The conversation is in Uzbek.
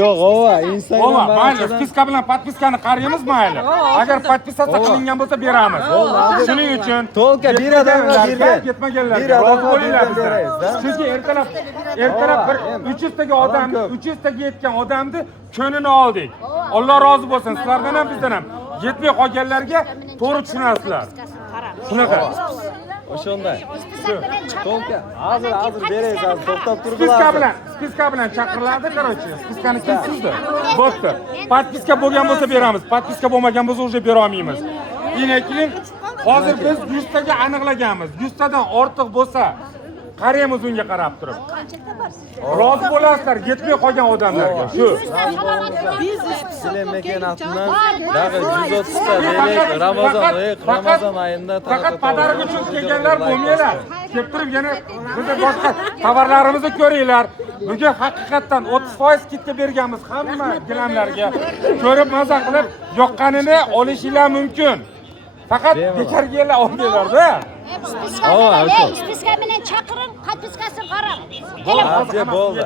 Yo'q, ova, Instagram Ova, mayli, spiska bilan podpiskani qaraymiz mayli. Agar podpisatsiya qilingan bo'lsa beramiz. Shuning uchun Tolka bir odamga bergan. ketmaganlarga rozi bo'linglar bizdan. Chunki ertalab bir 300 taga odam, 300 taga yetgan odamni ko'nini oldik. Alloh rozi bo'lsin sizlardan ham bizdan ham. Yetmay qolganlarga to'g'ri tushunasizlar. Shunaqa. O'shonday. Tolka, hozir berasiz, hozir to'xtab turib Spiska bilan chaqiriladi, короче. Spiskani kim tuzdi? Bo'pti. Podpiska bo'lgan bo'lsa beramiz. Podpiska bo'lmagan bo'lsa уже bera olmaymiz. Lekin hozir biz 100 taga aniqlaganmiz. 100 tadan ortiq bo'lsa qaraymiz unga qarab turib. Rozi bo'lasizlar yetmay qolgan odamlarga. Shu. Sizlar mekan atından dag'i 130 ta berek Ramazon oyida faqat pодарок uchun kelganlar bo'lmaylar. Kelib turib yana bizda boshqa tovarlarimizni ko'ringlar. Bugun haqiqatan 30% skidka berganmiz hamma gilamlarga. Ko'rib maza qilib yoqqanini olishinglar mumkin. Faqat bekarga olmanglar-da. Spiska bilan chaqiring, podpiskasini qarang. bo'ldi.